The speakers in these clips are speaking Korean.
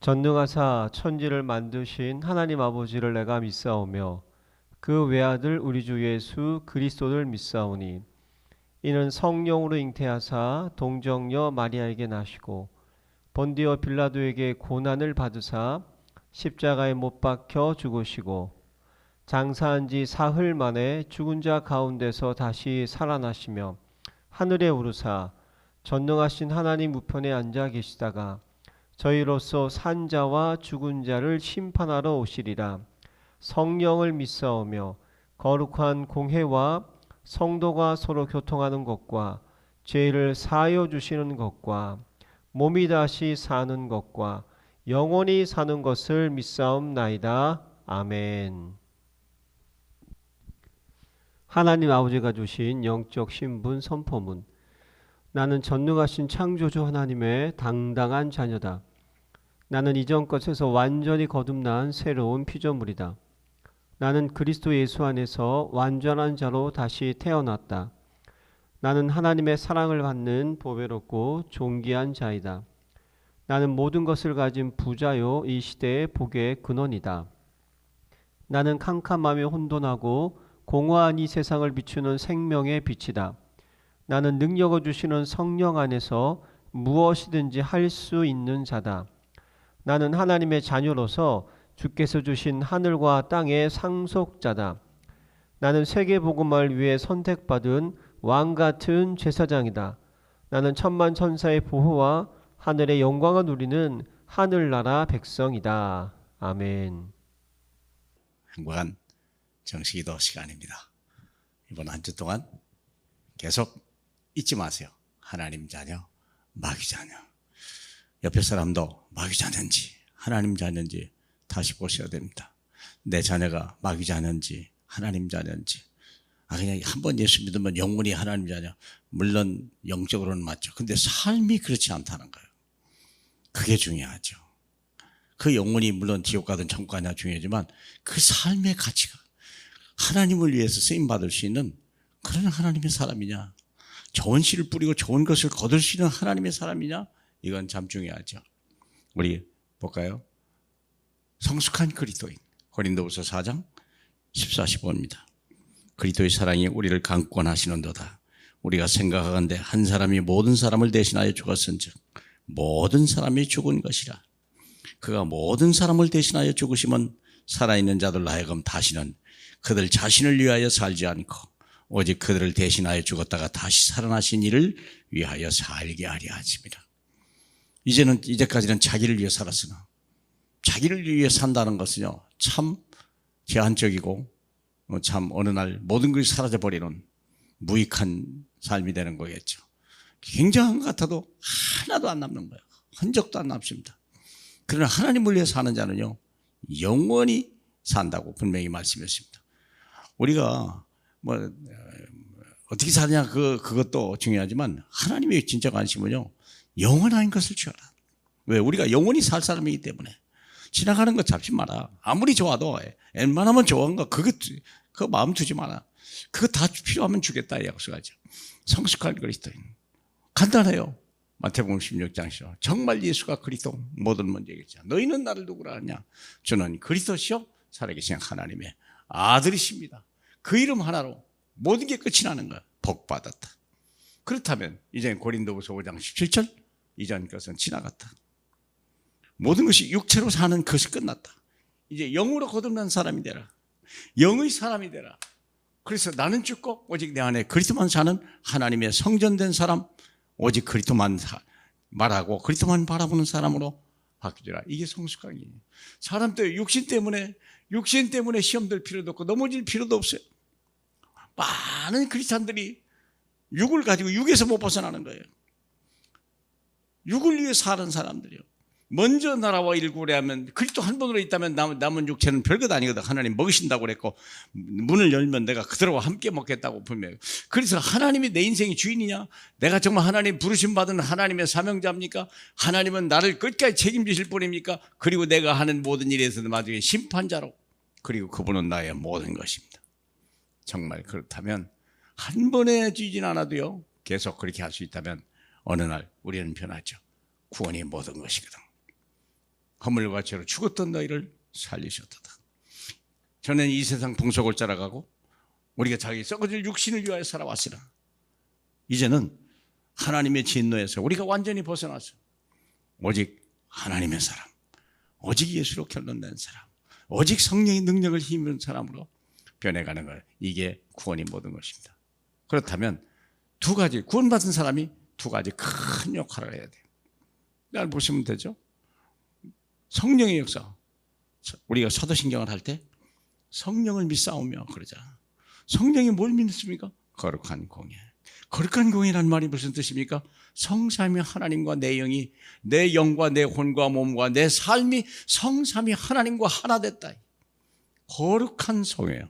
전능하사 천지를 만드신 하나님 아버지를 내가 믿사오며 그 외아들 우리 주 예수 그리스도를 믿사오니 이는 성령으로 잉태하사 동정녀 마리아에게 나시고 본디오 빌라도에게 고난을 받으사 십자가에 못 박혀 죽으시고 장사한 지 사흘 만에 죽은 자 가운데서 다시 살아나시며 하늘에 오르사 전능하신 하나님 우편에 앉아 계시다가 저희로서 산 자와 죽은 자를 심판하러 오시리라. 성령을 믿사오며 거룩한 공회와 성도가 서로 교통하는 것과 죄를 사하여 주시는 것과 몸이 다시 사는 것과 영원히 사는 것을 믿사옵나이다. 아멘. 하나님 아버지가 주신 영적 신분 선포문. 나는 전능하신 창조주 하나님의 당당한 자녀다. 나는 이전 것에서 완전히 거듭난 새로운 피조물이다. 나는 그리스도 예수 안에서 완전한 자로 다시 태어났다. 나는 하나님의 사랑을 받는 보배롭고 존귀한 자이다. 나는 모든 것을 가진 부자요 이 시대의 복의 근원이다. 나는 캄캄하며 혼돈하고 공허한 이 세상을 비추는 생명의 빛이다. 나는 능력을 주시는 성령 안에서 무엇이든지 할 수 있는 자다. 나는 하나님의 자녀로서 주께서 주신 하늘과 땅의 상속자다. 나는 세계복음을 위해 선택받은 왕같은 제사장이다. 나는 천만 천사의 보호와 하늘의 영광을 누리는 하늘나라 백성이다. 아멘. 행복한 정식기도 시간입니다. 이번 한 주 동안 계속 잊지 마세요. 하나님 자녀, 마귀 자녀. 옆에 사람도 마귀 자녀인지 하나님 자녀인지 다시 보셔야 됩니다. 내 자녀가 마귀 자녀인지 하나님 자녀인지. 그냥 한번 예수 믿으면 영원히 하나님 자녀. 물론 영적으로는 맞죠. 근데 삶이 그렇지 않다는 거예요. 그게 중요하죠. 그 영혼이 물론 지옥 가든 천국 가냐 중요하지만 그 삶의 가치가 하나님을 위해서 쓰임받을 수 있는 그런 하나님의 사람이냐, 좋은 씨를 뿌리고 좋은 것을 거둘 수 있는 하나님의 사람이냐, 이건 참 중요하죠. 우리 볼까요? 성숙한 그리스도인, 고린도후서 4장 14, 15입니다. 그리스도의 사랑이 우리를 강권하시는도다. 우리가 생각하건대 한 사람이 모든 사람을 대신하여 죽었은즉 모든 사람이 죽은 것이라. 그가 모든 사람을 대신하여 죽으시면 살아있는 자들 하여금 다시는 그들 자신을 위하여 살지 않고 오직 그들을 대신하여 죽었다가 다시 살아나신 이를 위하여 살게 하려 하십니다. 이제까지는 자기를 위해 살았으나 자기를 위해 산다는 것은요, 참 제한적이고 참 어느 날 모든 것이 사라져버리는 무익한 삶이 되는 거겠죠. 굉장한 것 같아도 하나도 안 남는 거예요. 흔적도 안 남습니다. 그러나 하나님을 위해 사는 자는요, 영원히 산다고 분명히 말씀했습니다. 우리가 어떻게 사느냐 그것도 중요하지만 하나님의 진짜 관심은요, 영원한 것을 취하라. 왜? 우리가 영원히 살 사람이기 때문에. 지나가는 거 잡지 마라. 아무리 좋아도 웬만하면 좋아한 거 그거 마음 두지 마라. 그거 다 필요하면 주겠다 약속하죠. 성숙한 그리스도인. 간단해요. 마태복음 16장 10절. 정말 예수가 그리스도 모든 문제겠죠. 너희는 나를 누구라 하냐? 저는 그리스도시요 살아계신 하나님의 아들이십니다. 그 이름 하나로 모든 게 끝이 나는 거야. 복 받았다. 그렇다면 이제 고린도후서 5장 17절 이전 것은 지나갔다. 모든 것이 육체로 사는 것이 끝났다. 이제 영으로 거듭난 사람이 되라. 영의 사람이 되라. 그래서 나는 죽고 오직 내 안에 그리스도만 사는 하나님의 성전된 사람, 오직 그리스도만 말하고 그리스도만 바라보는 사람으로 바뀌더라. 이게 성숙한 일이에요. 사람들 육신 때문에 시험될 필요도 없고 넘어질 필요도 없어요. 많은 크리스찬들이 육을 가지고 육에서 못 벗어나는 거예요. 육을 위해 사는 사람들이요. 먼저 나라와 일을 구하면 그리스도 한 분으로 있다면 남은 육체는 별것 아니거든. 하나님 먹이신다고 그랬고 문을 열면 내가 그들과 함께 먹겠다고 분명히. 그래서 하나님이 내 인생의 주인이냐? 내가 정말 하나님 부르심 받은 하나님의 사명자입니까? 하나님은 나를 끝까지 책임지실 분입니까? 그리고 내가 하는 모든 일에서도 나중에 심판자로, 그리고 그분은 나의 모든 것입니다. 정말 그렇다면 한 번에 지진 않아도요, 계속 그렇게 할 수 있다면 어느 날 우리는 변하죠. 구원이 모든 것이거든. 허물과 죄로 죽었던 너희를 살리셨도다. 전에는 이 세상 풍속을 따라가고 우리가 자기 썩어질 육신을 위하여 살아왔으나 이제는 하나님의 진노에서 우리가 완전히 벗어나서 오직 하나님의 사람, 오직 예수로 결론낸 사람, 오직 성령의 능력을 힘입은 사람으로 변해가는 것, 이게 구원이 모든 것입니다. 그렇다면 두 가지, 구원받은 사람이 두 가지 큰 역할을 해야 돼요. 날 보시면 되죠. 성령의 역사, 우리가 사도신경을 할 때 성령을 믿사오며 그러자. 성령이 뭘 믿습니까? 거룩한 공예. 거룩한 공예라는 말이 무슨 뜻입니까? 성삼위 하나님과 내 영이, 내 영과 내 혼과 몸과 내 삶이 성삼위 하나님과 하나 됐다. 거룩한 성예요.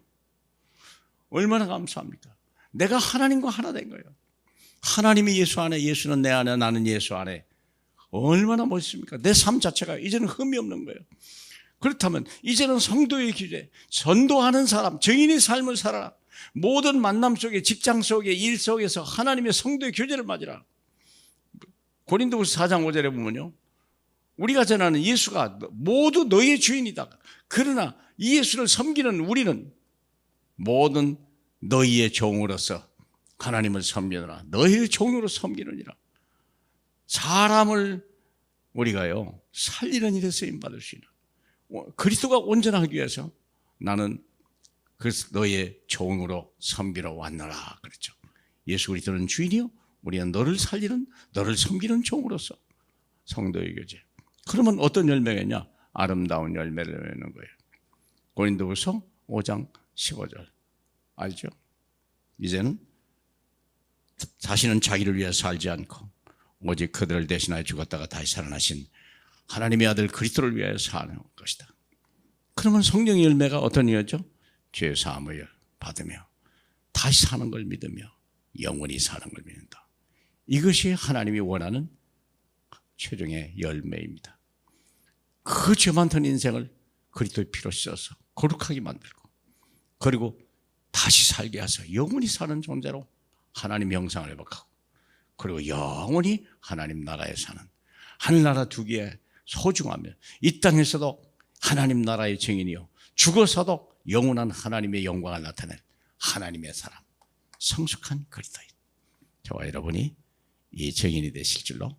얼마나 감사합니까? 내가 하나님과 하나 된 거예요. 하나님이 예수 안에, 예수는 내 안에, 나는 예수 안에. 얼마나 멋있습니까? 내 삶 자체가 이제는 흠이 없는 거예요. 그렇다면 이제는 성도의 규제, 전도하는 사람, 증인의 삶을 살아라. 모든 만남 속에, 직장 속에, 일 속에서 하나님의 성도의 규제를 맞으라. 고린도후서 4장 5절에 보면요, 우리가 전하는 예수가 모두 너의 주인이다. 그러나 이 예수를 섬기는 우리는 모든 너희의 종으로서 하나님을 섬기느라, 너희의 종으로 섬기느니라. 사람을 우리가요 살리는 일에 쓰임받을 수 있는, 그리스도가 온전하기 위해서 나는 너의 종으로 섬기러 왔노라 그랬죠. 예수 그리스도는 주인이요, 우리는 너를 살리는, 너를 섬기는 종으로서 성도의 교제. 그러면 어떤 열매가 있냐? 아름다운 열매를 내는 거예요. 고린도후서 5장 15절 알죠? 이제는 자신은 자기를 위해 살지 않고 오직 그들을 대신하여 죽었다가 다시 살아나신 하나님의 아들 그리스도를 위하여 사는 것이다. 그러면 성령의 열매가 어떤 이유죠? 죄 사함을 받으며 다시 사는 걸 믿으며 영원히 사는 걸 믿는다. 이것이 하나님이 원하는 최종의 열매입니다. 그 죄 많던 인생을 그리스도의 피로 씻어서 거룩하게 만들고, 그리고 다시 살게 하셔서 영원히 사는 존재로 하나님 형상을 회복하고, 그리고 영원히 하나님 나라에 사는, 하늘나라 두 개에 소중하며 이 땅에서도 하나님 나라의 증인이요 죽어서도 영원한 하나님의 영광을 나타낸 하나님의 사람, 성숙한 그리스도인, 저와 여러분이 이 증인이 되실 줄로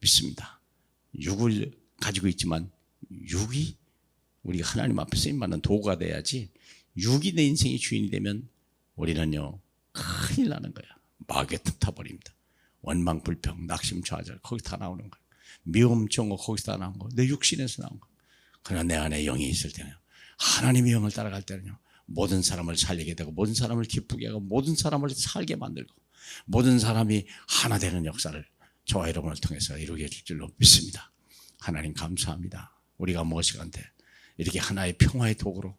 믿습니다. 육을 가지고 있지만 육이 우리가 하나님 앞에 쓰임받는 도구가 돼야지, 육이 내 인생의 주인이 되면 우리는요 큰일 나는 거야. 마귀에 틈타버립니다. 원망, 불평, 낙심, 좌절, 거기 다 나오는 거예요. 미움, 정오, 거기서 다 나온 거, 내 육신에서 나온 거. 그러나 내 안에 영이 있을 때는, 하나님의 영을 따라갈 때는요, 모든 사람을 살리게 되고, 모든 사람을 기쁘게 하고, 모든 사람을 살게 만들고, 모든 사람이 하나 되는 역사를 저와 여러분을 통해서 이루게 해줄 줄로 믿습니다. 하나님 감사합니다. 우리가 무엇이간데 이렇게 하나의 평화의 도구로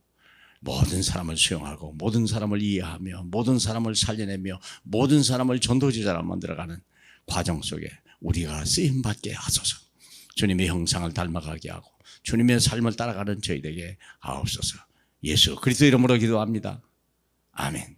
모든 사람을 수용하고, 모든 사람을 이해하며, 모든 사람을 살려내며, 모든 사람을 전도제자로 만들어가는 과정 속에 우리가 쓰임받게 하소서. 주님의 형상을 닮아가게 하고 주님의 삶을 따라가는 저희에게 하옵소서. 예수 그리스도 이름으로 기도합니다. 아멘.